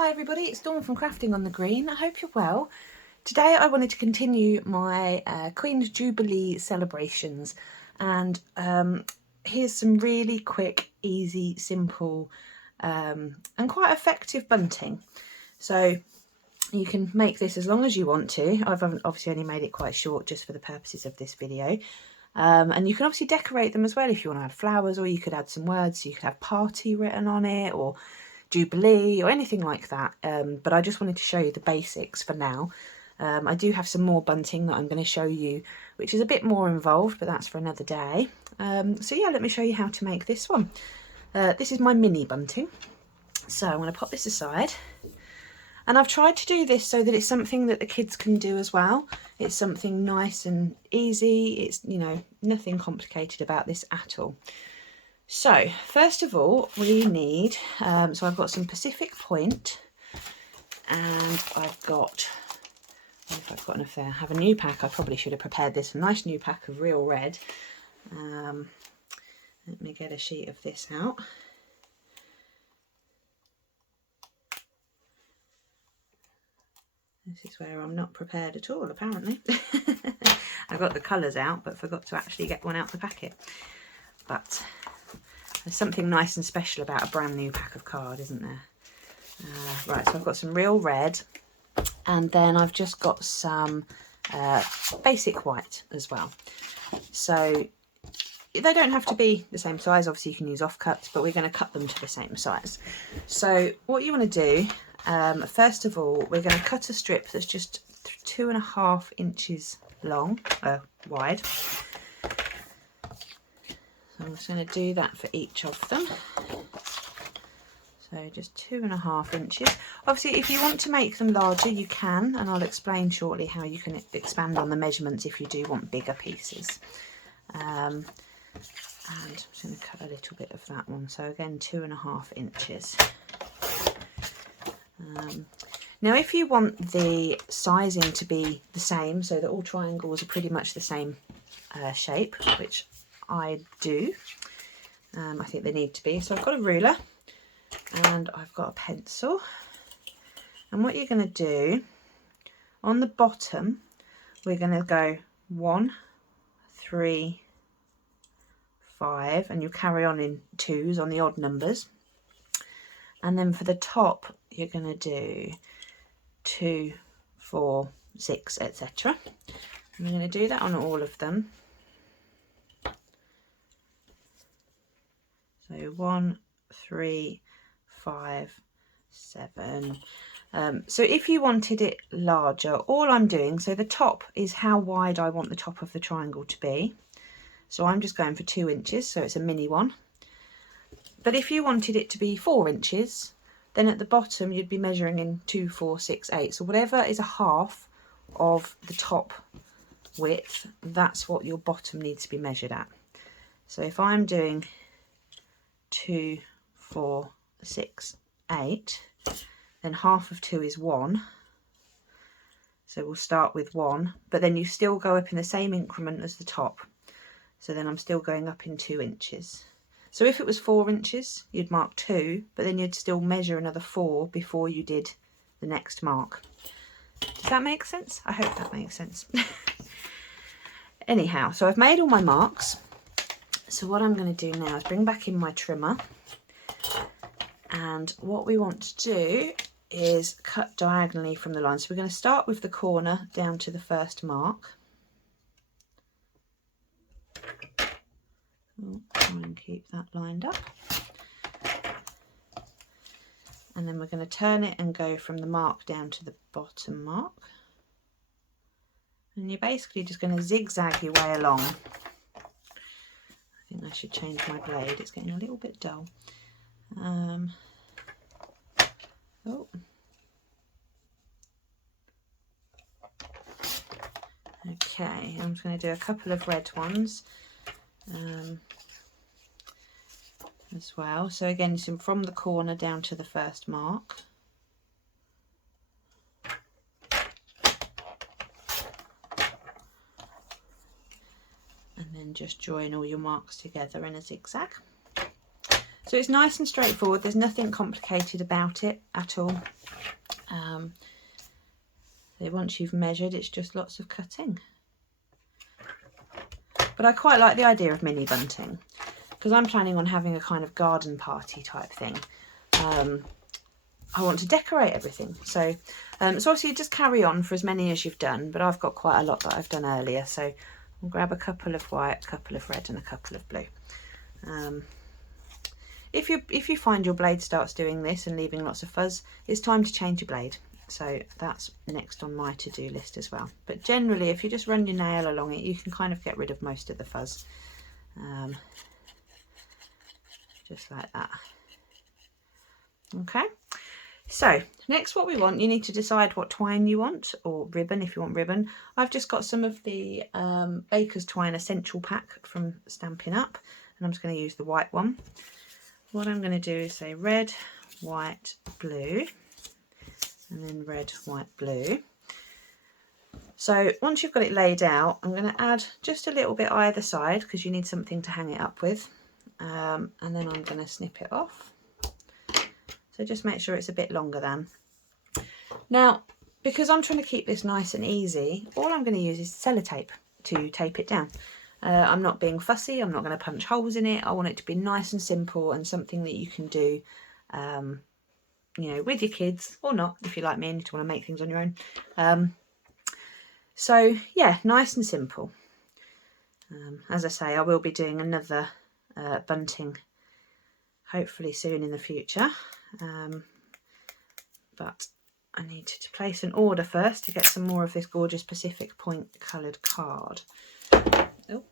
Hi everybody, it's Dawn from Crafting on the Green. I hope you're well. Today I wanted to continue my Queen's Jubilee celebrations, and here's some really quick, easy, simple and quite effective bunting. So you can make this as long as you want to. I've obviously only made it quite short just for the purposes of this video. And you can obviously decorate them as well if you want to add flowers, or you could add some words, so you could have party written on it, or Jubilee, or anything like that. But I just wanted to show you the basics for now. I do have some more bunting that I'm going to show you, which is a bit more involved, but that's for another day. So yeah, let me show you how to make this one. This is my mini bunting. So I'm going to pop this aside. And I've tried to do this so that it's something that the kids can do as well. It's something nice and easy. It's, you know, nothing complicated about this at all. So first of all, we need, so I've got some Pacific Point, and I've got, if I've got enough there, I have a new pack. I probably should have prepared this, a nice new pack of real red. Let me get a sheet of this out. This is where I'm not prepared at all, apparently. I got the colours out, but forgot to actually get one out the packet. But there's something nice and special about a brand new pack of card, isn't there? Right, so I've got some real red, and then I've just got some basic white as well. So they don't have to be the same size. Obviously you can use offcuts, but we're going to cut them to the same size. So what you want to do, first of all, we're going to cut a strip that's just 2.5 inches long, wide. I'm just going to do that for each of them. So just 2.5 inches. Obviously, if you want to make them larger, you can, and I'll explain shortly how you can expand on the measurements if you do want bigger pieces. And I'm just going to cut a little bit of that one. So again, 2.5 inches. Now, if you want the sizing to be the same, so that all triangles are pretty much the same shape, which I do. I think they need to be. So I've got a ruler and I've got a pencil. And what you're going to do, on the bottom, we're going to go 1, 3, 5, and you carry on in twos on the odd numbers. And then for the top, you're going to do 2, 4, 6, etc. And we're going to do that on all of them. So 1, 3, 5, 7. So if you wanted it larger, all I'm doing, so the top is how wide I want the top of the triangle to be. So I'm just going for 2 inches, so it's a mini one. But if you wanted it to be 4 inches, then at the bottom you'd be measuring in 2, 4, 6, 8. So whatever is a half of the top width, that's what your bottom needs to be measured at. So if I'm doing 2, 4, 6, 8, then half of 2 is 1. So we'll start with 1, but then you still go up in the same increment as the top. So then I'm still going up in 2 inches. So if it was 4 inches, you'd mark 2, but then you'd still measure another 4 before you did the next mark. Does that make sense? I hope that makes sense. Anyhow, so I've made all my marks. So what I'm going to do now is bring back in my trimmer, and what we want to do is cut diagonally from the line. So we're going to start with the corner down to the first mark. Try and keep that lined up. And then we're going to turn it and go from the mark down to the bottom mark. And you're basically just going to zigzag your way along. I think I should change my blade, it's getting a little bit dull. Okay, I'm just going to do a couple of red ones as well. So again, so from the corner down to the first mark. And then just join all your marks together in a zigzag. So it's nice and straightforward. There's nothing complicated about it at all. So once you've measured, it's just lots of cutting. But I quite like the idea of mini bunting because I'm planning on having a kind of garden party type thing. I want to decorate everything. So obviously just carry on for as many as you've done, but I've got quite a lot that I've done earlier. So I'll grab a couple of white, a couple of red and a couple of blue. If you find your blade starts doing this and leaving lots of fuzz, it's time to change your blade. So that's next on my to-do list as well. But generally, if you just run your nail along it, you can kind of get rid of most of the fuzz. Just like that. Okay. So next what we want, you need to decide what twine you want, or ribbon if you want ribbon. I've just got some of the Baker's Twine Essential Pack from Stampin' Up, and I'm just going to use the white one. What I'm going to do is say red, white, blue, and then red, white, blue. So once you've got it laid out, I'm going to add just a little bit either side because you need something to hang it up with. And then I'm going to snip it off. So just make sure it's a bit longer than. Now, because I'm trying to keep this nice and easy, all I'm going to use is sellotape to tape it down. I'm not being fussy, I'm not going to punch holes in it. I want it to be nice and simple and something that you can do, you know, with your kids or not, if you're like me and you just want to make things on your own. So yeah, nice and simple. As I say, I will be doing another bunting hopefully soon in the future. But I need to place an order first to get some more of this gorgeous Pacific Point coloured card. Oh.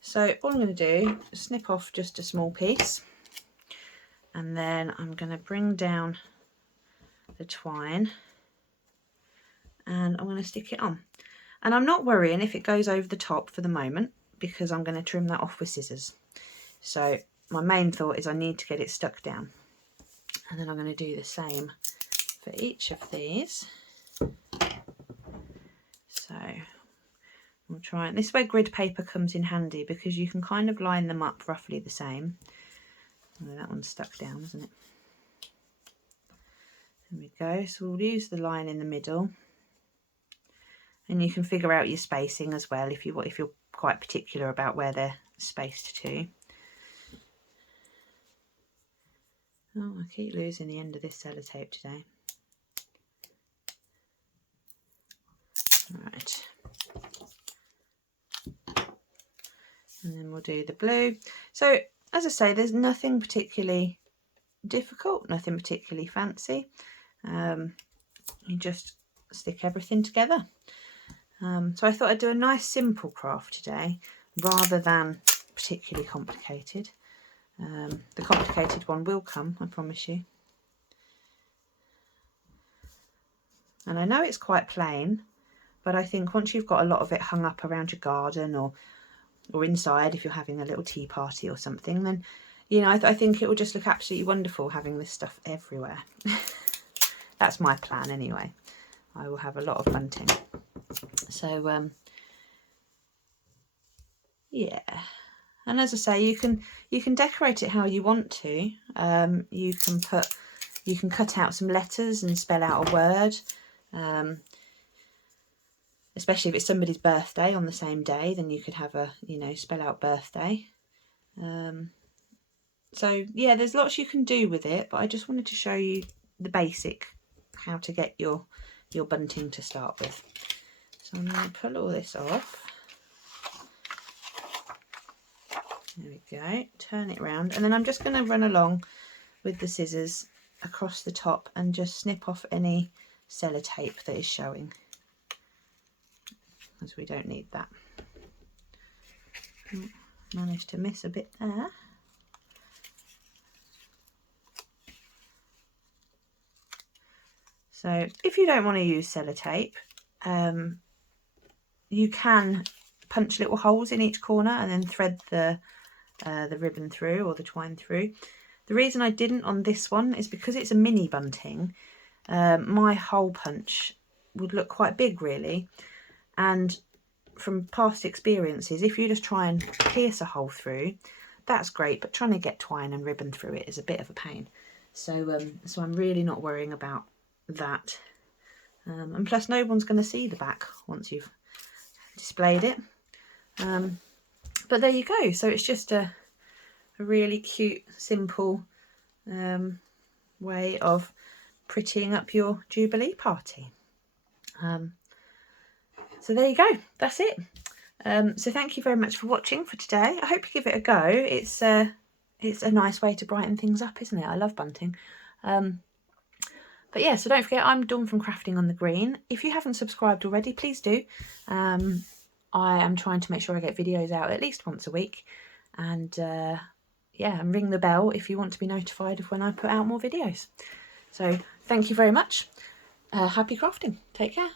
So all I'm going to do is snip off just a small piece, and then I'm going to bring down the twine and I'm going to stick it on. And I'm not worrying if it goes over the top for the moment because I'm going to trim that off with scissors. So my main thought is I need to get it stuck down, and then I'm going to do the same for each of these. So we'll try, and this is where grid paper comes in handy because you can kind of line them up roughly the same. Oh, that one's stuck down, isn't it? There we go. So we'll use the line in the middle, and you can figure out your spacing as well if you're quite particular about where they're spaced to. Oh, I keep losing the end of this sellotape today. Right. And then we'll do the blue. So as I say, there's nothing particularly difficult, nothing particularly fancy. You just stick everything together. So I thought I'd do a nice simple craft today rather than particularly complicated. The complicated one will come, I promise you. And I know it's quite plain, but I think once you've got a lot of it hung up around your garden or inside if you're having a little tea party or something, then, you know, I think it will just look absolutely wonderful having this stuff everywhere. That's my plan anyway. I will have a lot of bunting. So, yeah. And as I say, you can decorate it how you want to. You can cut out some letters and spell out a word. Especially if it's somebody's birthday on the same day, then you could have a, you know, spell out birthday. So yeah, there's lots you can do with it, but I just wanted to show you the basic, how to get your bunting to start with. So I'm going to pull all this off. There we go, turn it around, and then I'm just going to run along with the scissors across the top and just snip off any sellotape that is showing, as we don't need that. Managed to miss a bit there. So if you don't want to use sellotape, you can punch little holes in each corner and then thread the ribbon through or the twine through. The reason I didn't on this one is because it's a mini bunting. My hole punch would look quite big really, and from past experiences, if you just try and pierce a hole through, that's great, but trying to get twine and ribbon through it is a bit of a pain. So so I'm really not worrying about that. And plus no one's going to see the back once you've displayed it. But there you go. So it's just a really cute, simple way of prettying up your Jubilee party. So there you go. That's it. So thank you very much for watching for today. I hope you give it a go. It's a nice way to brighten things up, isn't it? I love bunting. But yeah, so don't forget, I'm Dawn from Crafting on the Green. If you haven't subscribed already, please do. I am trying to make sure I get videos out at least once a week. And yeah, and ring the bell if you want to be notified of when I put out more videos. So thank you very much. Happy crafting. Take care.